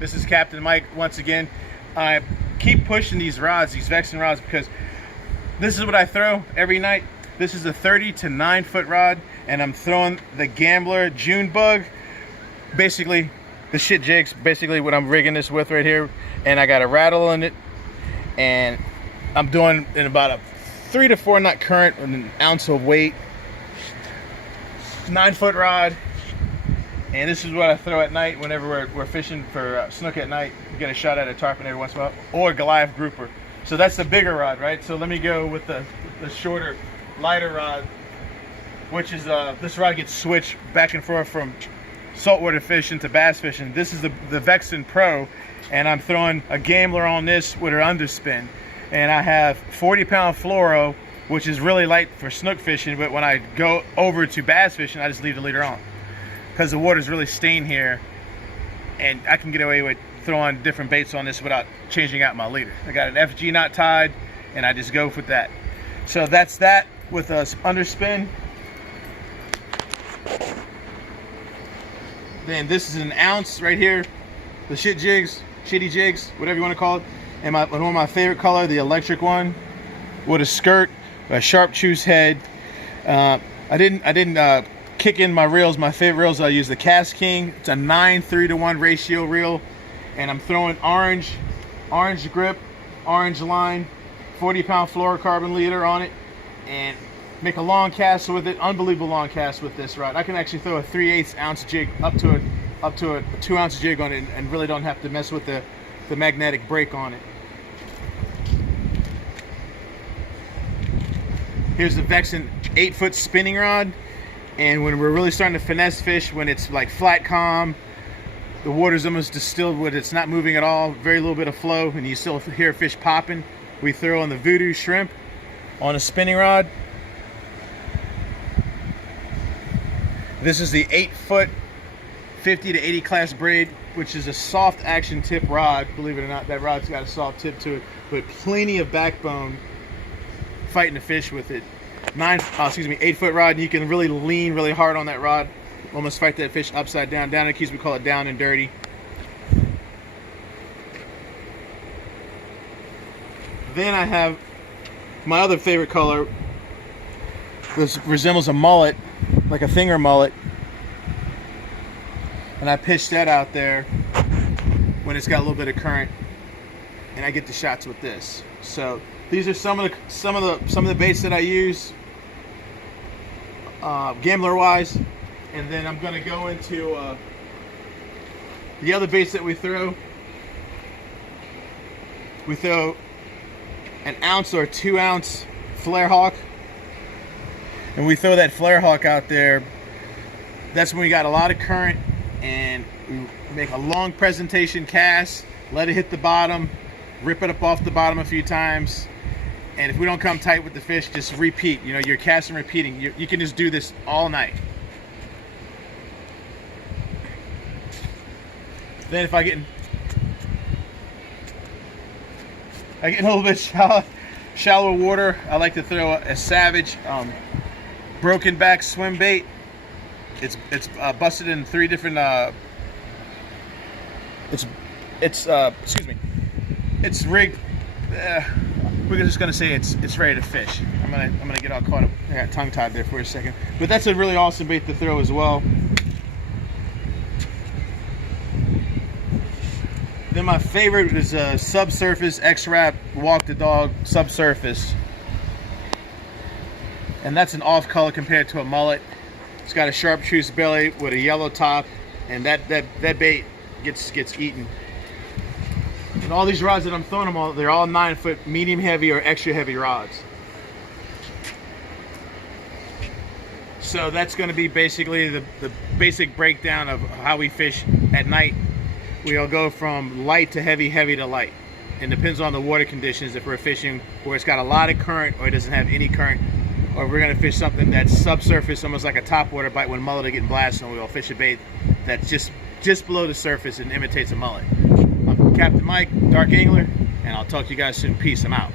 This is Captain Mike once again. I keep pushing these rods, these vexan rods, because this is what I throw every night. This is a 30 to 9 foot rod, and I'm throwing the Gambler June bug. Basically, the shit jigs, basically what I'm rigging this with right here. And I got a rattle in it, and I'm doing in about a 3 to 4 knot current with an ounce of weight. 9 foot rod. And this is what I throw at night whenever we're fishing for snook at night. You get a shot at a tarpon every once in a while, or a Goliath grouper. So that's the bigger rod, right? So let me go with the shorter, lighter rod, which is this rod gets switched back and forth from saltwater fishing to bass fishing. This is the Vexan Pro, and I'm throwing a Gambler on this with her underspin. And I have 40-pound fluoro, which is really light for snook fishing, but when I go over to bass fishing, I just leave the leader on, because the water's really stained here, and I can get away with throwing different baits on this without changing out my leader. I got an FG knot tied, and I just go with that. So that's that with a underspin. Then this is an ounce right here, the shitty jigs, whatever you want to call it. And one of my favorite color, the electric one, with a skirt, a chartreuse head. I didn't kick in my reels. My favorite reels, I use the Cast King. It's a 9:3-to-1 ratio reel, and I'm throwing orange grip, orange line, 40-pound fluorocarbon leader on it, and make a long cast with it. Unbelievable long cast with this rod. I can actually throw a 3/8 ounce jig up to a 2-ounce jig on it, and really don't have to mess with the magnetic brake on it. Here's the Vexan 8-foot spinning rod. And when we're really starting to finesse fish, when it's like flat calm, the water's almost distilled wood, it's not moving at all, very little bit of flow, and you still hear fish popping, we throw on the Voodoo shrimp on a spinning rod. This is the 8-foot 50 to 80 class braid, which is a soft action tip rod. Believe it or not, that rod's got a soft tip to it, but plenty of backbone fighting the fish with it. 8-foot rod, and you can really lean really hard on that rod, almost fight that fish upside down. Down in the keys we call it down and dirty. Then I have my other favorite color. This resembles a mullet, like a finger mullet, and I pitch that out there when it's got a little bit of current, and I get the shots with this. So these are some of the baits that I use, Gambler wise, and then I'm going to go into the other baits that we throw. We throw an ounce or 2-ounce flare hawk, and we throw that flare hawk out there. That's when we got a lot of current, and we make a long presentation cast, let it hit the bottom, rip it up off the bottom a few times. And if we don't come tight with the fish, just repeat. You know, you're casting, repeating. You can just do this all night. Then if I get in a little bit shallower water, I like to throw a Savage broken back swim bait. It's busted in 3 different. It's rigged. We're just gonna say it's ready to fish. I'm gonna get all caught up. I got tongue tied there for a second, but that's a really awesome bait to throw as well. Then my favorite is a subsurface X-Wrap Walk the Dog subsurface, and that's an off color compared to a mullet. It's got a chartreuse belly with a yellow top, and that bait gets eaten. And all these rods that I'm throwing them they're all 9-foot medium heavy or extra heavy rods. So that's going to be basically the basic breakdown of how we fish at night. We'll go from light to heavy, heavy to light. It depends on the water conditions. If we're fishing where it's got a lot of current or it doesn't have any current, or we're going to fish something that's subsurface, almost like a topwater bite when mullet are getting blasted, and we'll fish a bait that's just below the surface and imitates a mullet. I'm Captain Mike, Dark Angler, and I'll talk to you guys soon. Peace. I'm out.